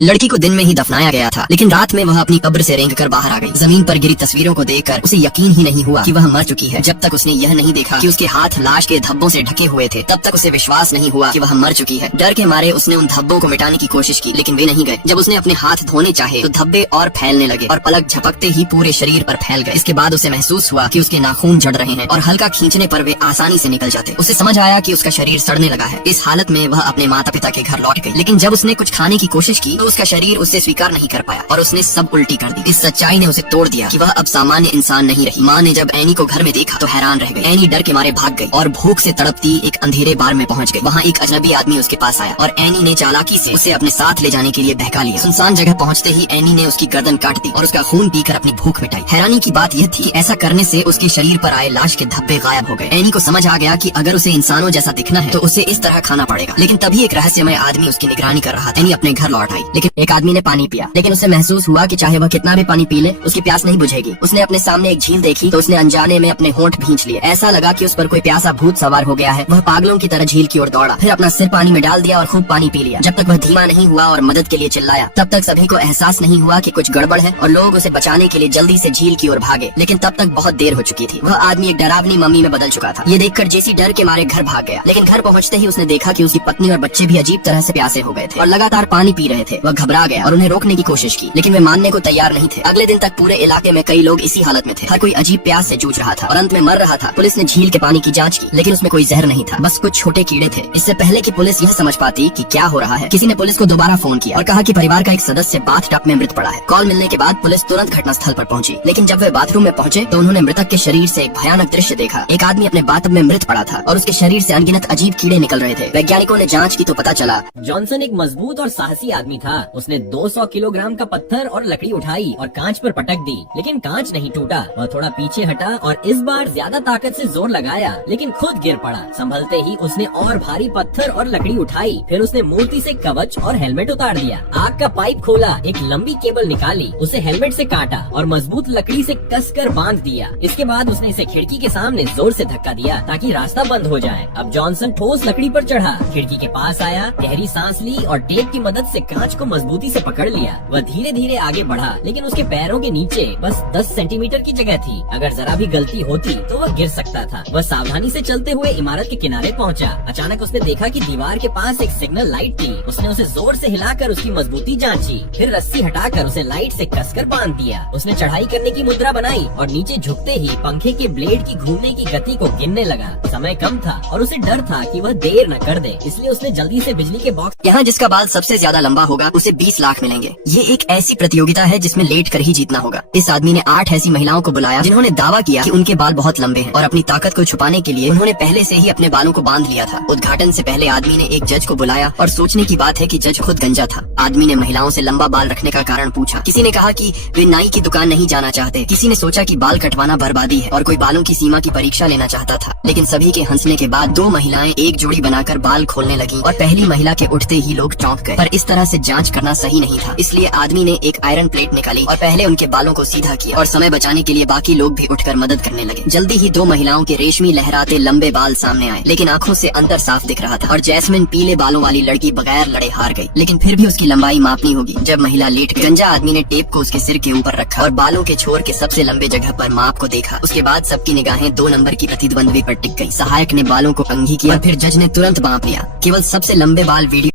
लड़की को दिन में ही दफनाया गया था, लेकिन रात में वह अपनी कब्र से रेंगकर बाहर आ गई। जमीन पर गिरी तस्वीरों को देखकर उसे यकीन ही नहीं हुआ कि वह मर चुकी है। जब तक उसने यह नहीं देखा कि उसके हाथ लाश के धब्बों से ढके हुए थे, तब तक उसे विश्वास नहीं हुआ कि वह मर चुकी है। डर के मारे उसने उन धब्बों को मिटाने की कोशिश की, लेकिन वे नहीं गए। जब उसने अपने हाथ धोने चाहे तो धब्बे और फैलने लगे और पलक झपकते ही पूरे शरीर पर फैल गए। इसके बाद उसे महसूस हुआ कि उसके नाखून झड़ रहे हैं और हल्का खींचने पर वे आसानी से निकल जाते। उसे समझ आया कि उसका शरीर सड़ने लगा है। इस हालत में वह अपने माता पिता के घर लौट गई, लेकिन जब उसने कुछ खाने की कोशिश की तो उसका शरीर उससे स्वीकार नहीं कर पाया और उसने सब उल्टी कर दी। इस सच्चाई ने उसे तोड़ दिया कि वह अब सामान्य इंसान नहीं रही। माँ ने जब एनी को घर में देखा तो हैरान रह गई। एनी डर के मारे भाग गई और भूख से तड़पती एक अंधेरे बार में पहुंच गई। वहाँ एक अजनबी आदमी उसके पास आया और एनी ने चालाकी से उसे अपने साथ ले जाने के लिए बहका लिया। सुनसान जगह पहुँचते ही एनी ने उसकी गर्दन काट दी और उसका खून पीकर अपनी भूख मिटाई। हैरानी की बात यह थी कि ऐसा करने से उसके शरीर पर आए लाश के धब्बे गायब हो गए। एनी को समझ आ गया कि अगर उसे इंसानों जैसा दिखना है तो उसे इस तरह खाना पड़ेगा। लेकिन तभी एक रहस्यमय आदमी उसकी निगरानी कर रहा था। एनी अपने घर लौट आई, लेकिन एक आदमी ने पानी पिया, लेकिन उसे महसूस हुआ कि चाहे वह कितना भी पानी पी ले उसकी प्यास नहीं बुझेगी। उसने अपने सामने एक झील देखी तो उसने अनजाने में अपने होंठ भींच लिए। ऐसा लगा कि उस पर कोई प्यासा भूत सवार हो गया है। वह पागलों की तरह झील की ओर दौड़ा, फिर अपना सिर पानी में डाल दिया और खूब पानी पी लिया। जब तक वह धीमा नहीं हुआ और मदद के लिए चिल्लाया, तब तक सभी को एहसास नहीं हुआ कि कुछ गड़बड़ है और लोग उसे बचाने के लिए जल्दी से झील की ओर भागे। लेकिन तब तक बहुत देर हो चुकी थी। वह आदमी एक डरावनी मम्मी में बदल चुका था। ये देखकर जेसी डर के मारे घर भाग गया, लेकिन घर पहुँचते ही उसने देखा कि उसकी पत्नी और बच्चे भी अजीब तरह से प्यासे हो गए थे और लगातार पानी पी रहे थे। वह घबरा गया और उन्हें रोकने की कोशिश की, लेकिन वे मानने को तैयार नहीं थे। अगले दिन तक पूरे इलाके में कई लोग इसी हालत में थे। हर कोई अजीब प्यास से जूझ रहा था और अंत में मर रहा था। पुलिस ने झील के पानी की जांच की, लेकिन उसमें कोई जहर नहीं था, बस कुछ छोटे कीड़े थे। इससे पहले कि पुलिस यह समझ पाती कि क्या हो रहा है, किसी ने पुलिस को दोबारा फोन किया और कहा कि परिवार का एक सदस्य बाथटब में मृत पड़ा है। कॉल मिलने के बाद पुलिस तुरंत घटनास्थल पर पहुंची, लेकिन जब वे बाथरूम में पहुंचे तो उन्होंने मृतक के शरीर से एक भयानक दृश्य देखा। एक आदमी अपने बाथटब में मृत पड़ा था और उसके शरीर से अनगिनत अजीब कीड़े निकल रहे थे। वैज्ञानिकों ने जाँच की तो पता चला जॉनसन एक मजबूत और साहसी आदमी था। उसने 200 किलोग्राम का पत्थर और लकड़ी उठाई और कांच पर पटक दी, लेकिन कांच नहीं टूटा। वह थोड़ा पीछे हटा और इस बार ज्यादा ताकत से जोर लगाया, लेकिन खुद गिर पड़ा। संभलते ही उसने और भारी पत्थर और लकड़ी उठाई। फिर उसने मूर्ति से कवच और हेलमेट उतार दिया। आग का पाइप खोला, एक लंबी केबल निकाली, उसे हेलमेट से काटा और मजबूत लकड़ी से कसकर बांध दिया। इसके बाद उसने इसे खिड़की के सामने जोर से धक्का दिया ताकि रास्ता बंद हो जाए। अब जॉनसन ठोस लकड़ी पर चढ़ा, खिड़की के पास आया, गहरी सांस ली और टेप की मदद से कांच को मजबूती से पकड़ लिया। वह धीरे धीरे आगे बढ़ा, लेकिन उसके पैरों के नीचे बस 10 सेंटीमीटर की जगह थी। अगर जरा भी गलती होती तो वह गिर सकता था। वह सावधानी से चलते हुए इमारत के किनारे पहुंचा। अचानक उसने देखा कि दीवार के पास एक सिग्नल लाइट थी। उसने उसे जोर से हिलाकर उसकी मजबूती जांची, फिर रस्सी हटाकर उसे लाइट से कसकर बांध दिया। उसने चढ़ाई करने की मुद्रा बनाई और नीचे झुकते ही पंखे के ब्लेड की घूमने की गति को गिनने लगा। समय कम था और उसे डर था कि वह देर न कर दे, इसलिए उसने जल्दी से बिजली के बॉक्स। यहाँ जिसका बाल सबसे ज्यादा लंबा होगा उसे 20 लाख मिलेंगे। ये एक ऐसी प्रतियोगिता है जिसमें लेट कर ही जीतना होगा। इस आदमी ने 8 ऐसी महिलाओं को बुलाया जिन्होंने दावा किया कि उनके बाल बहुत लंबे हैं और अपनी ताकत को छुपाने के लिए उन्होंने पहले से ही अपने बालों को बांध लिया था। उद्घाटन से पहले आदमी ने एक जज को बुलाया और सोचने की बात है कि जज खुद गंजा था। आदमी ने महिलाओं से लंबा बाल रखने का कारण पूछा। किसी ने कहा कि वे नाई की दुकान नहीं जाना चाहते, किसी ने सोचा कि बाल कटवाना बर्बादी है और कोई बालों की सीमा की परीक्षा लेना चाहता था। लेकिन सभी के हंसने के बाद 2 महिलाएं एक जोड़ी बनाकर बाल खोलने लगी और पहली महिला के उठते ही लोग चौंक गए। पर इस तरह से जांच करना सही नहीं था, इसलिए आदमी ने एक आयरन प्लेट निकाली और पहले उनके बालों को सीधा किया और समय बचाने के लिए बाकी लोग भी उठकर मदद करने लगे। जल्दी ही 2 महिलाओं के रेशमी लहराते लंबे बाल सामने आए, लेकिन आंखों से अंतर साफ दिख रहा था और जैस्मिन पीले बालों वाली लड़की बगैर लड़े हार गई। लेकिन फिर भी उसकी लंबाई मापनी होगी। जब महिला लेट गई, गंजा आदमी ने टेप को उसके सिर के ऊपर रखा और बालों के छोर के सबसे लंबे जगह पर माप को देखा। उसके बाद सबकी निगाहें 2 नंबर की प्रतिद्वंद्वी पर टिक गई। सहायक ने बालों को कंघी किया और फिर जज ने तुरंत माप लिया। केवल सबसे लंबे बाल वीडियो